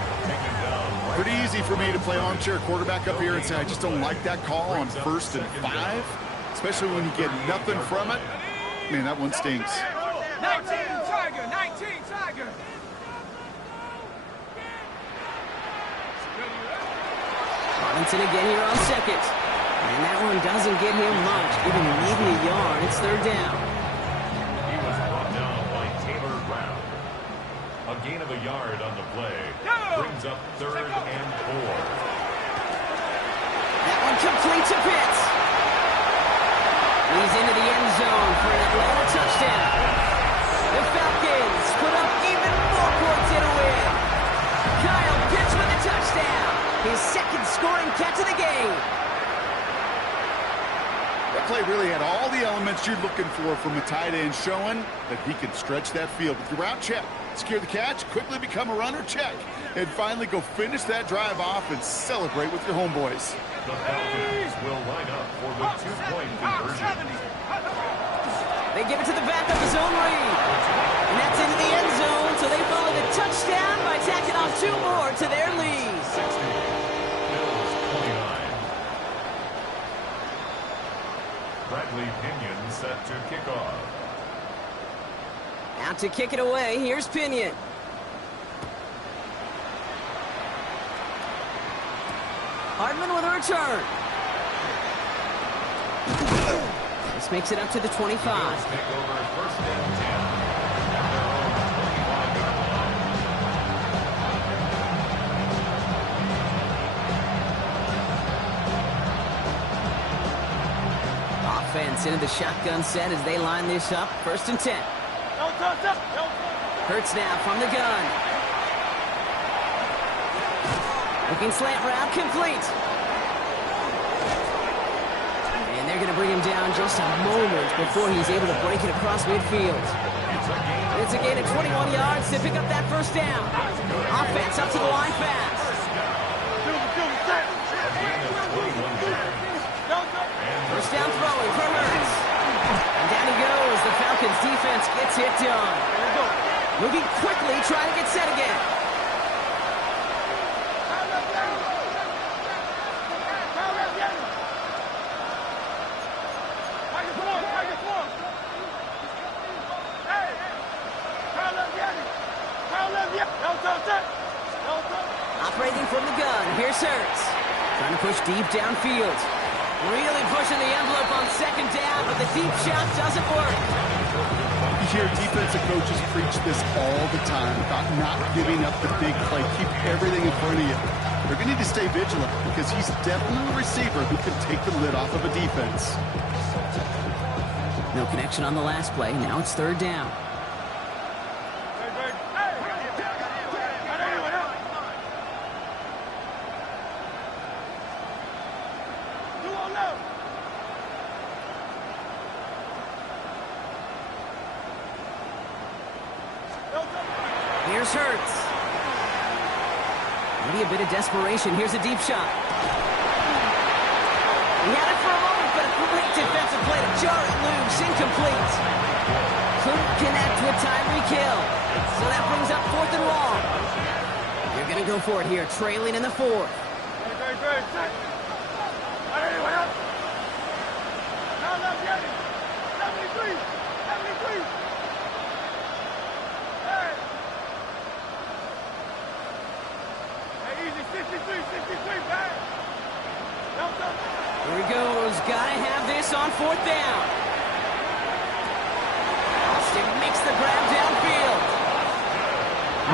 Pretty easy for me to play armchair quarterback up here and say I just don't like that call on 1st and 5, especially when you get nothing from it. Man, that one stinks. 19, Tiger, 19, Tiger. Robinson again here on 2nd. And that one doesn't get him much, even maybe a yard. It's 3rd down. He was brought down by Taylor Brown. A gain of a yard on the play brings up 3rd and 4. That one complete to Pitts. He's into the end zone for an Atlanta touchdown. The Falcons put up even more points in a win. Kyle Pitts with a touchdown. His 2nd scoring catch of the game. That play really had all the elements you're looking for from a tight end, showing that he can stretch that field. With your route, check. Secure the catch, quickly become a runner, check. And finally go finish that drive off and celebrate with your homeboys. The Falcons will line up for the 2-point conversion. They give it to the back of his own read. And that's into the end zone, so they follow the touchdown by tacking on 2 more to their lead. 60, Bills 29. Bradley Pinion set to kick off. Out to kick it away, here's Pinion. Hardman with a return. This makes it up to the 25. Bills take over 1st and 10 at their own 25-yard line. Offense into the shotgun set as they line this up. 1st and 10. Hurts now from the gun. Looking slant route, complete. And they're going to bring him down just a moment before he's able to break it across midfield. It's a gain of 21 yards to pick up that 1st down. Offense up to the line fast. First down throwing for Hurts. And down he goes. The Falcons defense gets it done. Moving quickly, trying to get set again. Operating from the gun, here's Hurts. Trying to push deep downfield. Really pushing the envelope on 2nd down, but the deep shot doesn't work. You hear defensive coaches preach this all the time about not giving up the big play. Keep everything in front of you. They're going to need to stay vigilant because he's definitely a receiver who can take the lid off of a defense. No connection on the last play. Now it's 3rd down. Here's Hurts. Maybe a bit of desperation. Here's a deep shot. He had it for a moment, but a great defensive play to jar it loose. Incomplete. Couldn't connect with Tyreek Hill. So that brings up 4th and long. You're going to go for it here, trailing in the 4th. Here he goes. Gotta have this on 4th down. Austin makes the grab downfield.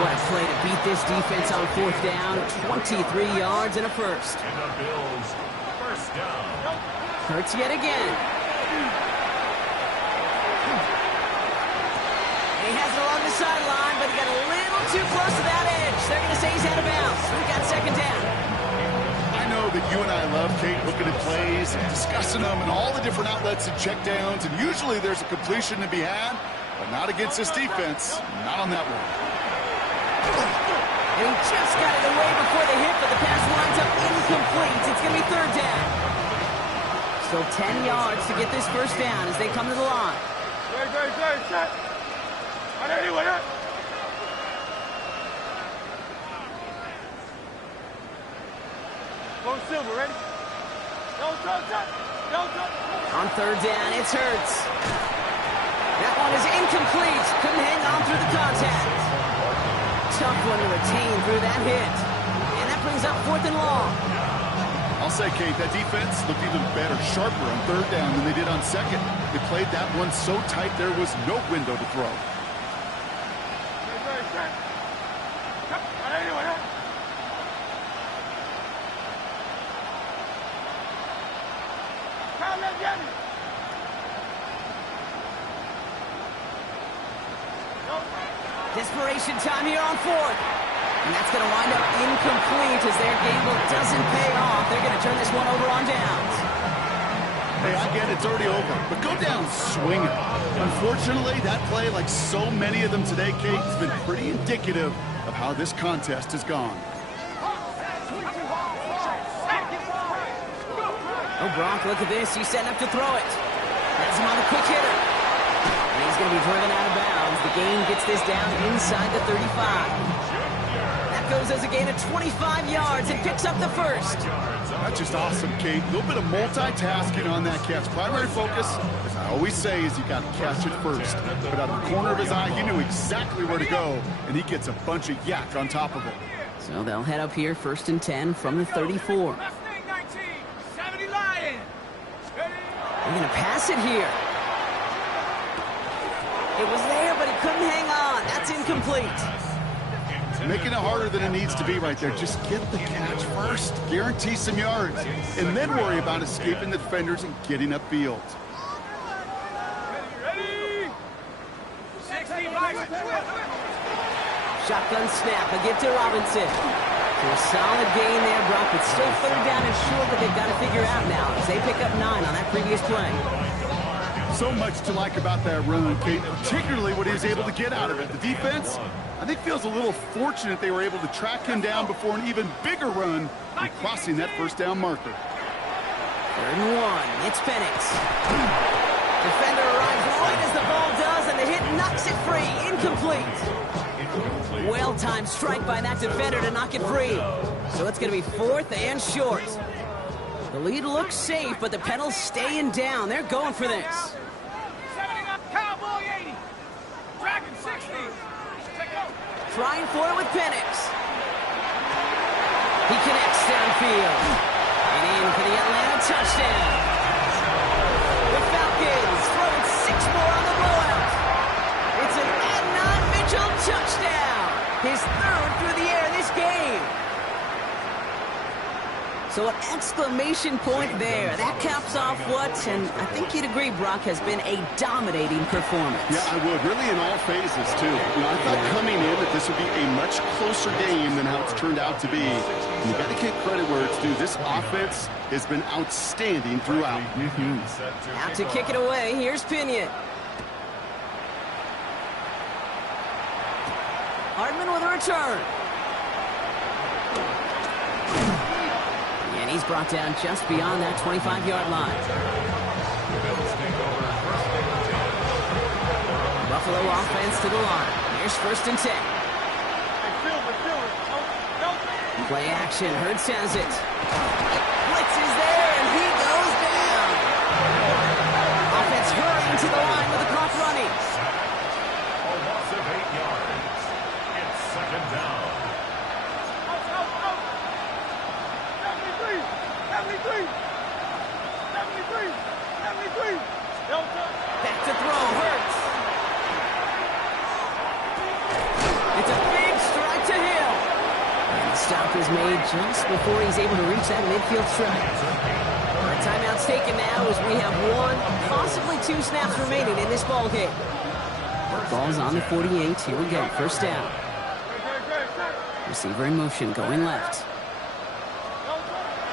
What a play to beat this defense on 4th down. 23 yards and a first. And the Bills first down. Hurts yet again. And he has it along the sideline, but he got a little too close to that edge. They're going to say he's out of bounds. We've got second down. I know that you and I love, Kate, looking at plays and discussing them and all the different outlets and checkdowns, and usually there's a completion to be had, but not against this defense. Not on that one. And he just got it away before the hit, but the pass winds up incomplete. It's going to be third down. Still 10 yards to get this first down as they come to the line. Set. Go Silver, ready? Don't touch. On third down, it's Hurts. That one is incomplete. Couldn't hang on through the contact. Tough one to retain through that hit. And that brings up fourth and long. I'll say, Kate, that defense looked even better, sharper on third down than they did on second. They played that one so tight there was no window to throw. Desperation time here on fourth. And that's going to wind up incomplete as their gamble doesn't pay off. They're going to turn this one over on downs. Hey, I get it's already over, but go down swinging. Unfortunately, that play, like so many of them today, Kate, has been pretty indicative of how this contest has gone. Oh, Bronk, look at this. He's setting up to throw it. Has him on the quick hitter. And he's going to be driven out of bounds. The game gets this down inside the 35. That goes as a gain of 25 yards and picks up the first. That's just awesome, Kate. A little bit of multitasking on that catch. Primary focus, as I always say, is you got to catch it first. But out of the corner of his eye, he knew exactly where to go, and he gets a bunch of yak on top of it. So they'll head up here first and 10 from the 34. They're going to pass it here. It was there, but he couldn't hang on. That's incomplete. Making it harder than it needs to be right there. Just get the catch first. Guarantee some yards. And then worry about escaping the defenders and getting upfield. Ready? 60 Shotgun snap. A give to Robinson. So a solid gain there, Brock, but still third down and short that they've got to figure out now as they pick up 9 on that previous play. So much to like about that run, Kate, particularly what he was able to get out of it. The defense, I think, feels a little fortunate they were able to track him down before an even bigger run and crossing that first down marker. Third and 1. It's Penix. Defender arrives right as the ball does, and the hit knocks it free. Incomplete. Well-timed strike by that defender to knock it free. So it's going to be fourth and short. The lead looks safe, but the Pedals staying down. They're going for this. Cowboy 80. Dragon 60. Trying for it with Penix. He connects downfield. And in for the Atlanta touchdown. The Falcons throwing 6 more on the blowout. It's an Adnan Mitchell touchdown. His third through the air this game. So an exclamation point there. That caps off what, and I think you'd agree, Brock, has been a dominating performance. Yeah, I would. Really in all phases, too. You know, I thought coming in that this would be a much closer game than how it's turned out to be. And you got to give credit where it's due. This offense has been outstanding throughout. Out to kick it away. Here's Pinion. Hardman with a return. And he's brought down just beyond that 25-yard line. Buffalo offense to the line. Here's first and 10. Play action. Hurts has it. Blitz is there, and he goes down. Offense hurrying to the line with the clock running. A loss of 8 yards. It's second down. 73. Back to throw. Hurts. It's a big strike to Hill. And the stop is made just before he's able to reach that midfield strike. A timeout's taken now as we have 1, possibly 2 snaps remaining in this ball game. Ball's on the 48. Here we go. First down. Receiver in motion, going left.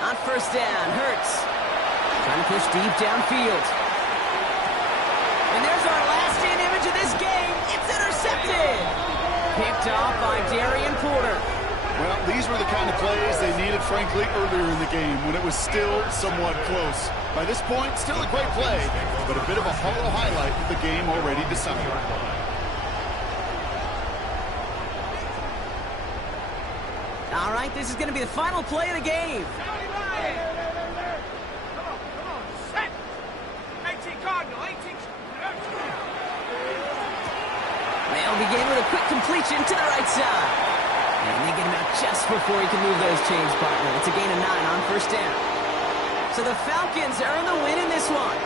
On first down, Hurts. Trying to push deep downfield. And there's our last-in image of this game. It's intercepted. Picked off by Darian Porter. Well, these were the kind of plays they needed, frankly, earlier in the game when it was still somewhat close. By this point, still a great play, but a bit of a hollow highlight with the game already decided. All right, this is going to be the final play of the game. They'll begin with a quick completion to the right side. And they get him out just before he can move those chains, partner. It's a gain of 9 on first down. So the Falcons earn the win in this one.